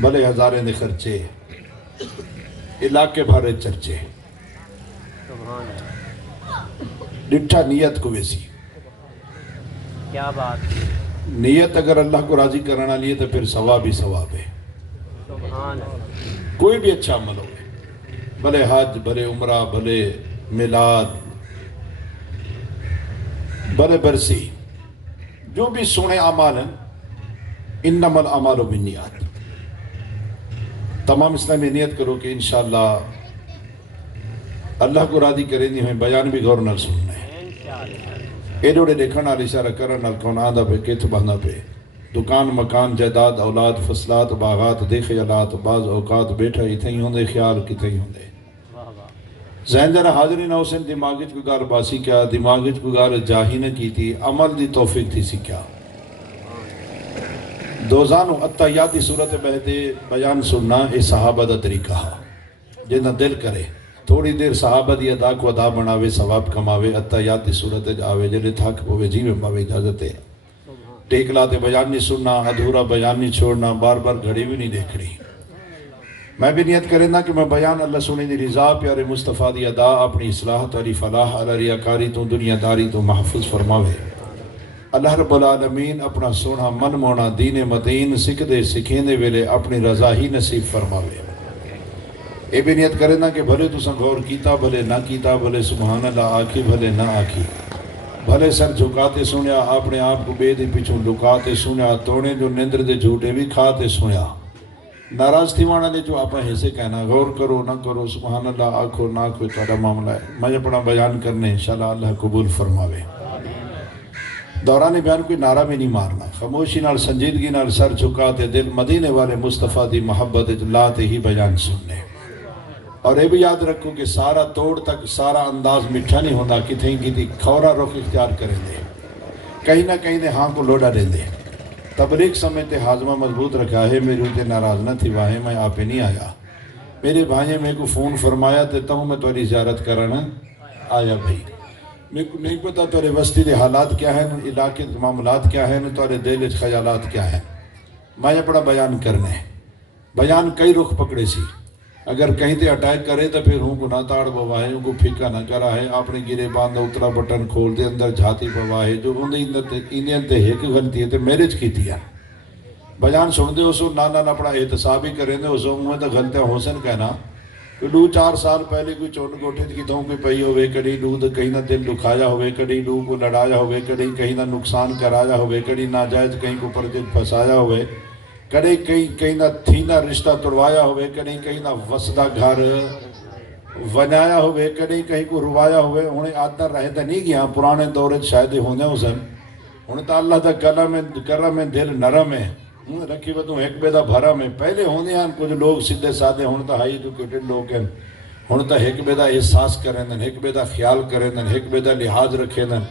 بلے ہزارے دے خرچے علاقے بھارے چرچے ڈٹھا نیت کو ویسی کیا بات، نیت اگر اللہ کو راضی کرنا لیے تو پھر ثواب ہی ثواب ہے۔ سبحان اللہ، کوئی بھی اچھا عمل ہو، بھلے حج، بھلے عمرہ، بھلے میلاد، بھلے برسی، جو بھی سونے اعمال ہیں، انما الاعمال بالنیات، تمام اسلامی نیت کرو کہ انشاءاللہ اللہ کو راضی کریں دی ہوئیں بیان بھی غور نال سننا ہے۔ انشاءاللہ، ایڈوڑے دیکھن نال اشارہ کرن نال کون آدھا پہ کیت باندھا پہ دکان مکان جائیداد اولاد فصلات باغات دے خیالات بعض اوقات بیٹھا ہی تھیں ہوندے خیال کی تھیں ہوندے واہ واہ، ذہن جنہ حاضری نہ حسین دماغیت کو گار باسی کیا دماغیت کو گار جاہی نہ کی تھی عمل دی توفیق تھی سی کیا دوزانو اتحیاتی صورت بہتے بیان سننا اے صحابہ دا طریقہ جنہ دل کرے تھوڑی دیر صحابہ دی ادا کو ادا بناوے ثواب کماوے اتحیاتی صورت جاوے جلے تھاک پوے جیوے پاوے اجازت ہے ٹیکلاتے بیان نہیں سننا ادھورا بیان نہیں چھوڑنا بار بار گھڑی بھی نہیں دیکھنی میں بھی نیت کریں نا کہ میں بیان اللہ سنی دی رضا پیارے مصطفیٰ دی ادا اپنی اصلاح تاری فلاح علی ریاکاری تو دنیا داری تو محفوظ فرماوے اللہ رب العالمین اپنا سونا من مونا دین متین سکھ دے سکھیں دے ویلے اپنی رضا ہی نصیب فرماوے اے بھی نیت کریں نا کہ بھلے تساں غور کیتا بھلے نہ کیتا بھلے سبحان اللہ آکھی بھلے نہ آکھی بھلے سر جھکاتے سنیا اپنے آپ کو بے دے پیچھوں لکاتے سنیا توڑے جو نندر دے جھوٹے بھی کھاتے سنیا ناراض تھی وانا لے جو آپ حصے کہنا غور کرو نہ کرو سبحان اللہ آکھو نہ آکھو تھوڑا معاملہ ہے میں اپنا بیان کرنے انشاءاللہ اللہ قبول فرماوے دوران بیان کوئی نعرہ بھی نہیں مارنا خاموشی نال سنجیدگی نال سر جھکاتے دل مدینے والے مصطفیٰ دی محبت لاتے ہی بیان سننے اور یہ بھی یاد رکھو کہ سارا توڑ تک سارا انداز مٹھا نہیں ہوتا کتیں کتی کھورا رخ اختیار کریں دے کہیں نہ کہیں دے ہاں کو لوڑا دیں دے تبلیغ سمیتے حاضمہ مضبوط رکھا ہے میری ہوتے ناراض نہ تھی واہے میں آپ ہی نہیں آیا میرے بھائیے میں کو فون فرمایا دیتا ہوں میں تمہاری زیارت کرانا آیا بھائی میں کو نہیں پتا تمہارے وسطی دے حالات کیا ہیں علاقے معاملات کیا ہیں تمہارے دل خیالات کیا ہیں میں اپنا بیان کرنے بیان کئی رخ پکڑے سی اگر کہیں تے اٹیک کرے تو پھر ہوں کو نہ تاڑ بواہے ہوں کو پھیکا نہ کرا ہے اپنے گرے باندھا اترا بٹن کھول دے اندر جھاتی بواہے جو انہیں تے ایک غلطی ہے تے میرج کی تھی بیان سن دے اسو نانا اپنا احتساب ہی کریں دے اسو ہوں تو غلطیاں حسن کہنا کہ 2-4 سال پہلے کوئی چون گوٹھت کی تھوں کوئی پئی ہوئے کڑی لو تو کہیں نہ دل دکھایا ہوئے کڑی لو کو لڑایا ہوئے کڑی کہیں نہ نقصان کرایا ہوئے کڑی ناجائز کہیں کو پرجت پھنسایا ہوئے کڑے کہیں نہ تھینا رشتہ توڑوایا ہوئے کہیں نہ وسدہ گھر ونایا ہوئے کہیں کو روایا ہوئے انہیں آدھا رہے تھا نہیں گیا پرانے دورت شاید ہونے حسن انہیں تا اللہ تا کرم میں دل نرم ہے رکھی بدوں ایک بیدہ بھرا میں پہلے ہونے ہیں کچھ لوگ سدھے سادھے ہونے تا ہائی ایڈوکیٹڈ لوگ ہیں ہونے تا ایک بیدہ احساس کریں دن ایک بیدہ خیال کریں دن ایک بیدہ لحاظ رکھیں دن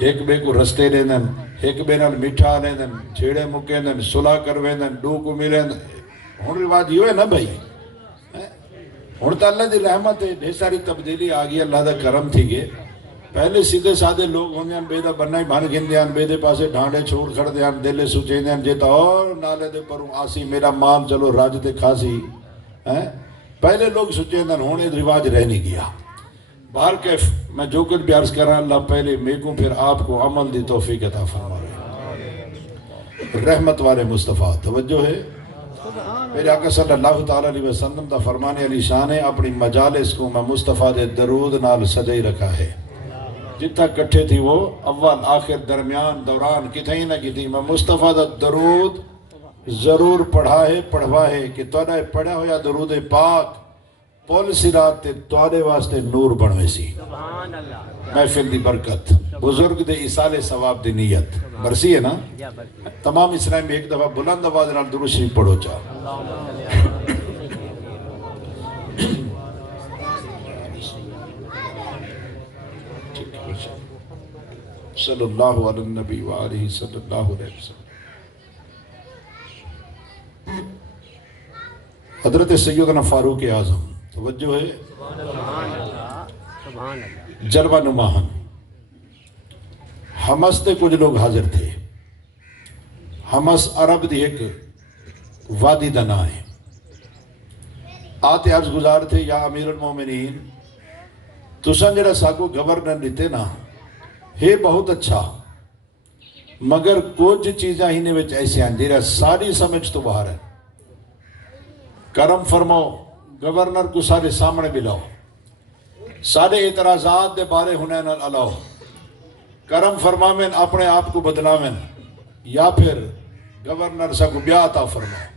ایک بے کو رستے لیں دن ایک بے نال مٹھا لیں دن چھیڑے مکیں دن صلح کرویں دن ڈو کو ملیں دن ہون رواج یہ ہے نا بھائی ہون تا اللہ دی رحمت ہے ڈھیر ساری تبدیلی آگئی اللہ دا کرم تھی گئے پہلے سیدھے سادھے لوگ ہوندے ہیں بیدہ بنائی بھان گھن دیاں بیدے پاسے ڈھانڈے چھوڑ کھڑ دیاں دلے سوچیں دیاں جیتا اور نالے دے پروں آسی میرا مال چلو راج دے کھاسی پہلے لوگ سوچیں دیاں ہونے رواج رہ نہیں گیا بہر کیف میں جو کچھ بھی عرض کر رہا اللہ پہلے میکوں پھر آپ کو عمل دی توفیق عطا فرمائے رحمت والے مصطفیٰ توجہ ہے میرے آقا صلی اللہ تعالیٰ علیہ وسلم دا فرمانے علی شان ہے اپنی مجالس کو میں مصطفیٰ دے درود نال سجائی رکھا ہے جتنا کٹھے تھی وہ اول آخر درمیان دوران کتھیں نہ کتھی میں مصطفیٰ دا درود ضرور پڑھا ہے پڑھوا ہے کہ توڑا پڑھا ہویا درود پاک پول سرات تے توڑے واسطے نور بنوے سی محفل دی برکت بزرگ دے اصال ثواب دی نیت برسی ہے نا تمام اسلام ایک دفعہ بلند آواز نال درود شریف پڑھو چاہ صلی اللہ علیہ النبی وآلہ صلی اللہ علیہ وسلم حضرت سیدنا فاروق اعظم توجہ ہے جلوہ نماہن حمس تے کچھ لوگ حاضر تھے حمس عرب دی ایک وادی دا نام ہے آتے عرض گزار تھے یا امیر المومنین تساں جڑا ساکو گورنر دیتے نا ہے بہت اچھا مگر کچھ چیزاں ہی نے وچ ایسے ہیں جیرا ساری سمجھ تو باہر ہے کرم فرماؤ گورنر کو سارے سامنے بلاؤ سارے اعتراضات دے بارے ہونے نہ الاؤ کرم فرمامن اپنے آپ کو بدلامن یا پھر گورنر سا کو بیا عطا فرماؤ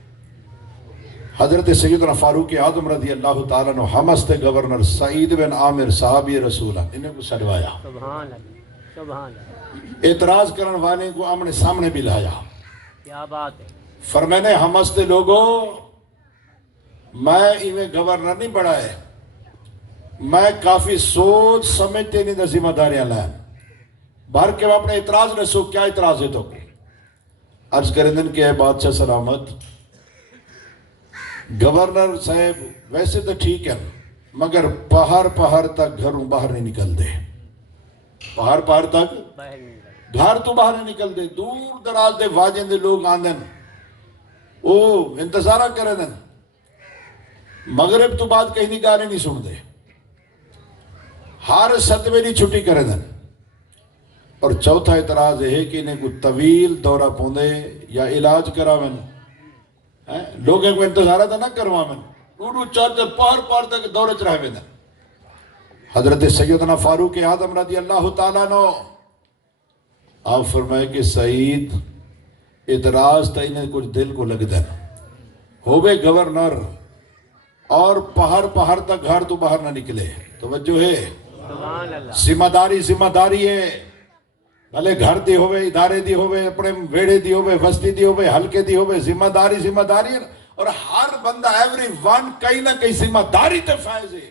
حضرت سیدنا فاروق اعظم رضی اللہ تعالیٰ نے ہمست گورنر سعید بن عامر صحابی رسولہ انہیں کو سڑوایا سبحان اللہ سبحان اللہ اعتراض کرن والے کو آمنے سامنے بھی لایا کیا بات ہے فرمانے ہمست لوگوں میں ایویں گورنر نہیں بڑھا ہے میں کافی سوچ سمجھتے نہیں ذمہ داریاں لائیں بھر کے اپنے اعتراض رسو کیا اعتراض ہے تو عرض کریں دن کہ اے بادشاہ سلامت گورنر صاحب ویسے تو ٹھیک ہے مگر پہاڑ تک گھروں باہر نہیں نکل دے پہاڑ تک باہر نہیں نکل گھر تو باہر نہیں نکل دے دور دراز دے واجن دے لوگ آندن او انتظارہ کریں دن مغرب تو بعد کہیں نہیں گانے نہیں سن دے ہر ستوے نہیں چھٹی کریں دن اور چوتھا اعتراض ہے کہ انہیں کو طویل دورہ پوندے یا علاج کراویں لوگوں کو انتظارہ تھا نہ کرواویں روڈو چاچر پار تک دورے چ رہے دن حضرت سیدنا فاروق اعظم رضی اللہ تعالیٰ نو آپ فرمائے کہ سعید اعتراض تا انہیں کچھ دل کو لگ دن ہوئے گورنر اور پہاڑ تک گھر تو باہر نہ نکلے توجہ ہے سبحان اللہ ذمہ داری ہے بھلے گھر دی ہوئے ادارے دی ہوئے اپنے ویڑے دی ہوئے وسطی دی ہوئے حلقے دی ہوئے ذمہ داری ہے اور ہر بندہ ایوری ون کہیں نہ کہیں ذمہ داری تے فائز ہے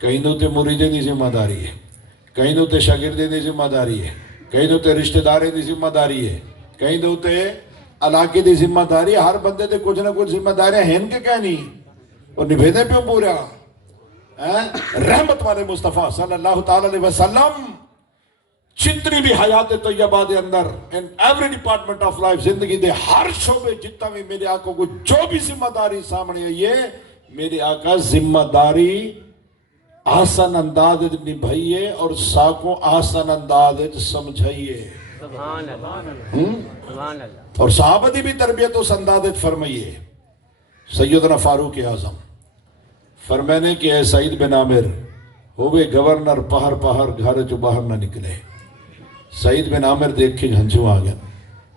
کہیں نو تے مریدے دی ذمہ داری ہے کہیں نو تے شاگردے دی ذمہ داری ہے کہیں نو تے رشتہ دارے دی ذمہ داری ہے کہیں نو تے علاقے دی ذمہ داری ہے ہر بندے تے کچھ نہ کچھ ذمہ داریاں ہیں کہ کہنی اور نبھیدے پیوں پورا رحمت والے مصطفیٰ صلی اللہ تعالیٰ علیہ وسلم جتنی بھی حیات طیبہ دے اندر in every department of life زندگی دے ہر شعبے جتنا بھی میرے آقا کو جو بھی ذمہ داری سامنے ہے یہ میرے آقا ذمہ داری آسان انداز نبھائیے اور ساکوں آسان انداز سمجھائیے سبحان اللہ سبحان اللہ اور صحابہ دی بھی تربیت اس انداز فرمائیے سیدنا فاروق اعظم فرمانے کہ اے سعید بن عامر ہوئے گورنر پہاڑ گھر جو باہر نہ نکلے سعید بن عامر دیکھ کے ہنچوں آ گیا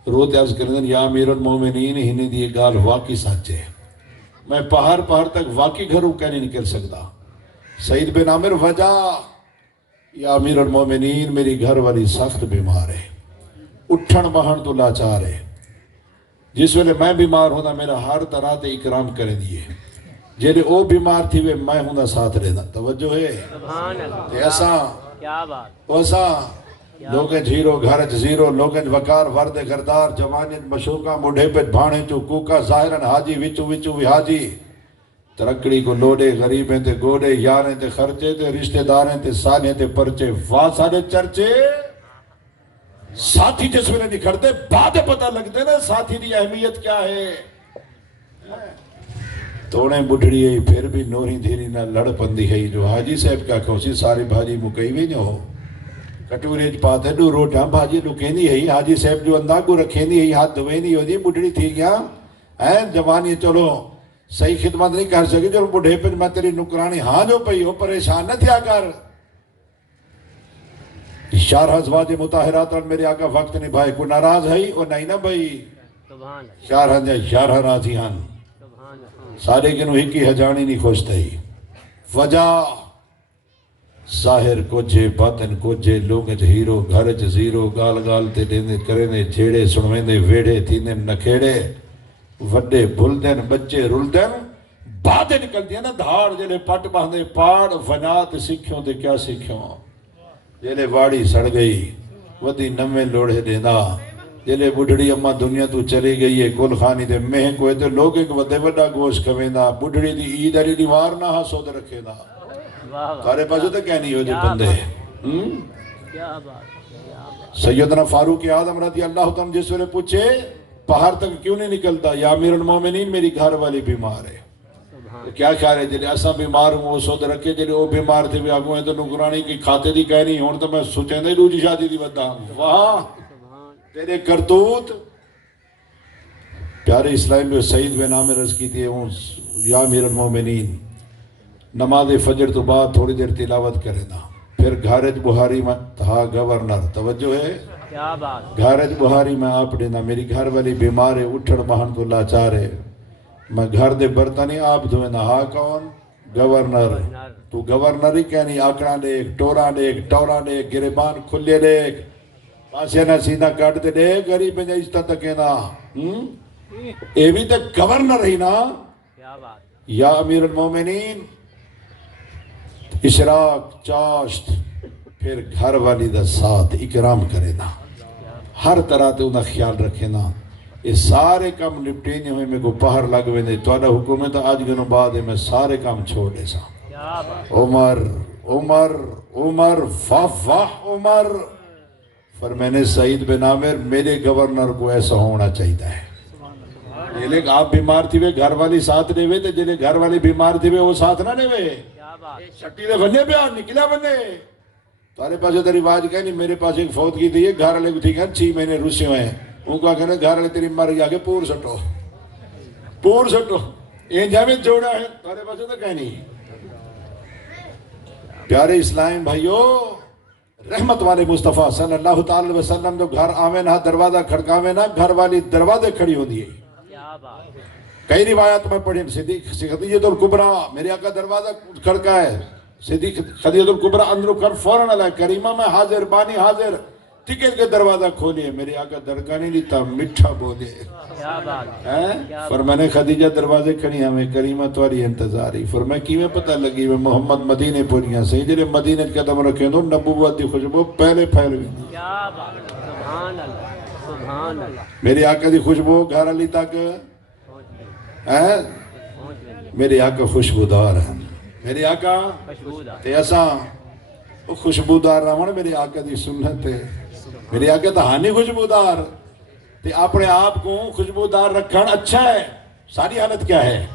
روتے عرض کردن یا امیر المومنین ہی نے دیئے گال واقعی سانچے میں پہاڑ تک واقعی گھروں کہنے نکل سکتا سعید بن عامر وجہ یا امیر المومنین میری گھر والی سخت بیمار ہے اٹھن بہن تو لاچار ہے جس ویلے میں بیمار ہونا میرا ہر طرح تے اکرام کرے دیئے جیلے او بیمار تھی وہ میں ہوں ساتھ رہنا توجہ ہے سبحان اللہ ایسا کیا بات ویسا لوگیں جھیرو گھرچ زیرو لوگیں وکار ورد گردار جوانیت مشوکا مڈھے پہ بھانے چو کوکا ظاہرن حاجی وچو بھی حاجی ترکڑی کو لوڑے غریبیں تے گوڑے یاریں تے خرچے تے رشتہ داریں تے سانے تے پرچے واہ سارے چرچے ساتھی جس میں نہیں کرتے بعد پتہ لگتے نا ساتھی دی اہمیت کیا ہے توڑیں بڑھڑی ہے پھر بھی نوری دھیری نہ لڑ پندی ہے جو حاجی صاحب کیا کھوسی ساری بھاجی مکئی بھی نہیں ہو کٹوری پاتے دو روٹاں بھاجی لکینی ہے حاجی صاحب جو انداز کو رکھینی ہے ہاتھ دھوئے نہیں ہو دی بڑھڑی تھی گیا جوانی چلو صحیح خدمت نہیں کر سکی جو بڑھے پہ میں تیری نکرانی ہاں جو پئی ہو پریشان نہ تھیا کر شارہ ازواج مطاہرات اور میرے آقا وقت نہیں بھائی کو ناراض ہے اور نہیں نہ بھائی سبحان شارہ راضی ہاں اللہ سارے کنو ہی کی ہجانی نہیں خوشتا ہی وجہ ظاہر کجھے باطن کجھے لوگیں ہیرو گھرچ زیرو گال گال تے دیندے کریندے جھیڑے سنویندے ویڑے تھیندے نکھیڑے وڈے بھلدن بچے رلدن باتیں نکل دیا نا دھاڑ جلے پٹ باندھے پاڑ ونات سکھیوں تے کیا سکھیوں جلے واڑی سڑ گئی ودی نمے لوڑے دینا جلے بڑھڑی اممہ دنیا تو چلی گئی ہے کل خانی دے مہن کوئے تے لوگے کو ودے وڈا گوش کھوینا بڑھڑی دی عید علی دیوار نہ ہاں سود رکھے نا کارے پاسو تے کیا نہیں ہو جو بندے کیا بات سیدنا فاروق اعظم رضی اللہ تعالیٰ جس ویلے پوچھے پہاڑ تک کیوں نہیں نکلتا یا امیر المومنین میری گھر والی بیمار ہے کیا خیال ہے جلے اسا بیمار ہوں وہ سود رکھے جلے وہ بیمار تھے بھی آگوں ہیں تو نگرانی کی کھاتے دی کہہ نہیں ہون تو میں سوچیں دے روجی شادی دی بدا واہ تیرے کرتوت پیارے اسلام میں سعید بن عامر عرض کی تھی یا امیر المومنین نماز فجر تو بعد تھوڑی دیر تلاوت کرے نا پھر گھارج بہاری میں تھا گورنر توجہ ہے کیا بات گھارج بہاری میں آپ دینا میری گھر والی بیمار ہے اٹھڑ بہن کو لاچار ہے میں گھر دے برتنی آپ دھوئے نہ ہاں کون گورنر تو گورنر ہی کہنی آکڑا دیکھ ٹورا دیکھ ٹورا دیکھ گریبان کھلے دیکھ پاسے نہ سیدھا کٹ دے دیکھ غریب میں جائشتہ تکینا اے بھی تک گورنر ہی نا کیا بات یا امیر المومنین اشراق چاشت پھر گھر والی دا ساتھ اکرام کرے نا ہر طرح تے انہا خیال رکھے نا یہ سارے کام نپٹینے ہوئے میں کو پہر لگوے نے تو اللہ حکومت آج گنوں بعد ہے میں سارے کام چھوڑ دے سا کیا بات عمر عمر عمر واہ عمر فرمانے سعید بن عامر میرے گورنر کو ایسا ہونا چاہیے ہے یہ لے آپ بیمار تھی وے گھر والی ساتھ دے وے تے جلے گھر والی بیمار تھی وے وہ ساتھ نہ دے وے کیا بات شٹی دے بننے پہ نکلا بننے تارے پاس ادھر رواج کہہ نہیں میرے پاس ایک فوت کی تھی گھر والے کو ٹھیک ہے 6 مہینے روسے ہوئے ہیں ان کو کہنا گھر والے تیری مر گیا کہ پور سٹو یہ جامد جوڑا ہے تارے پاس ادھر کہہ نہیں پیارے اسلام بھائیو رحمت والے مصطفیٰ صلی اللہ تعالی وسلم جو گھر آوے نہ دروازہ کھڑکاوے نہ گھر والی دروازے کھڑی ہو دیئے کیا بات کئی روایت میں پڑھیں صدیق خدیجۃ الکبریٰ میرے آقا دروازہ کھڑکا ہے صدیق خدیجۃ الکبریٰ اندر کر فوراً اللہ کریمہ میں حاضر بانی حاضر ٹکٹ کے دروازہ کھولیے میرے آقا درکا نہیں لیتا مٹھا بولے کیا بات فرمانے خدیجہ دروازے کھڑی ہمیں کریمہ تواری انتظاری فرمائے کی میں پتہ لگی میں محمد مدینے پوریاں سے جلے مدینے قدم رکھیں دو نبوت دی خوشبو پہلے پھیل ہوئی کیا بات سبحان اللہ سبحان اللہ میرے آقا دی خوشبو گھر علی تک میرے آقا خوشبودار ہیں میرے آقا تے ایسا خوشبودار رہا میرے آقا دی سنت ہے میرے آقا تہانی خوشبودار تے اپنے آپ کو خوشبودار رکھن اچھا ہے ساری حالت کیا ہے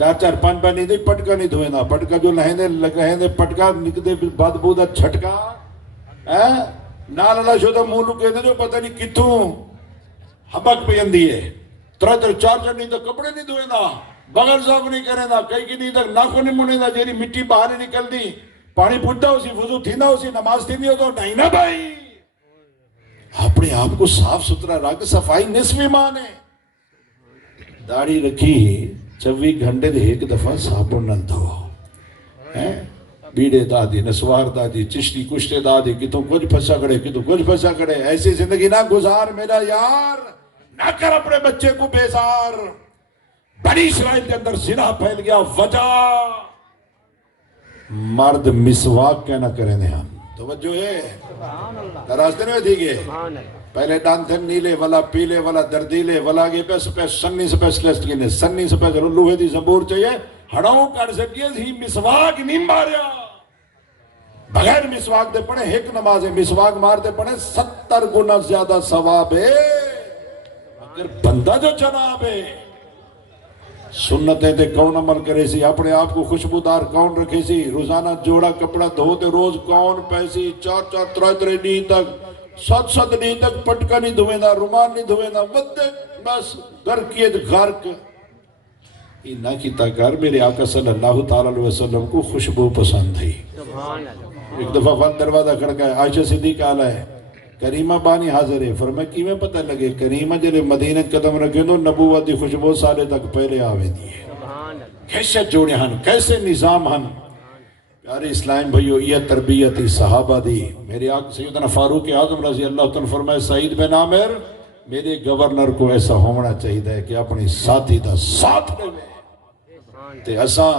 4 5 نہیں دے پٹکا نہیں دھوئے نا پٹکا جو لہنے لگ رہے ہیں پٹکا نکدے بدبودہ چھٹکا نال اللہ شدہ مولو کہتے جو پتہ نہیں کتوں حبک پہ اندھی ہے 3 نہیں تو کپڑے نہیں دھوئے نا بغل صاف نہیں کرے نا کئی کی نہیں تک ناکھو نہیں منے نا جیری مٹی باہر نکل دی پانی پھوٹا اسی وضو تھینا اسی نماز تھی ہو تو نہیں نا بھائی اپنے آپ کو صاف ستھرا رکھ صفائی نصف ایمان ہے داڑھی رکھی 24 گھنٹے دے ایک دفعہ صابن نہ دھو بیڑے دادی نسوار دادی چشتی کشتے دادی کتوں کچھ پھنسا کرے کتوں کچھ پھنسا کرے ایسی زندگی نہ گزار میرا یار نہ کر اپنے بچے کو بیزار بڑی اسرائیل کے اندر زنا پھیل گیا وجہ مرد مسواک کہنا کریں نے ہم توجہ ہے راستے میں دی گئے پہلے ڈانتھن نیلے والا پیلے والا دردیلے والا گے پیس سنی سپیشلسٹ کی نے سنی سپیشلسٹ لوہے دی زبور چاہیے ہڑاؤں کر سکیے ہی مسواک نہیں ماریا بغیر مسواک دے پڑھے ایک نماز ہے مسواک مار دے پڑھے 70 گنا زیادہ ثواب ہے اگر بندہ جو جناب ہے سنتیں تے کون عمل کرے سی اپنے آپ کو خوشبودار کون رکھے سی روزانہ جوڑا کپڑا دھوتے روز کون پیسی 4 دن تک 7 دن تک پٹکا نہیں دھوئے نا رومان نہیں دھوئے نا بس گرکیت غرق نہ کیتا کر میرے آقا صلی اللہ تعالی علیہ وسلم کو خوشبو پسند تھی ایک دفعہ فن دروازہ کھڑکا ہے عائشہ صدیق آلہ ہے کریمہ بانی حاضر ہے فرمائے کی میں پتہ لگے کریمہ جلے مدینہ قدم رکھے دو نبوت دی خوشبو سارے تک پہلے آوے دیئے کیسے جوڑے ہن کیسے نظام ہن پیارے اسلام بھائیو یہ تربیتی صحابہ دی میرے آقا سیدنا فاروق اعظم رضی اللہ تعالیٰ فرمائے سعید بن عامر میرے گورنر کو ایسا ہونا چاہیے کہ اپنی ساتھی دا ساتھ لے تے ایسا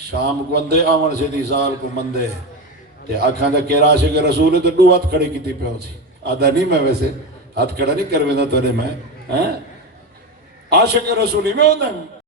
شام کو اندے آمن سے دی زال کو مندے تے آکھاں جا کہ عاشق رسول ہے تو 2 ہاتھ کھڑے کیتی پہ ہو سی آدھا نہیں میں ویسے ہاتھ کھڑا نہیں کروے نا توڑے میں عاشق رسولی میں ہوتا ہے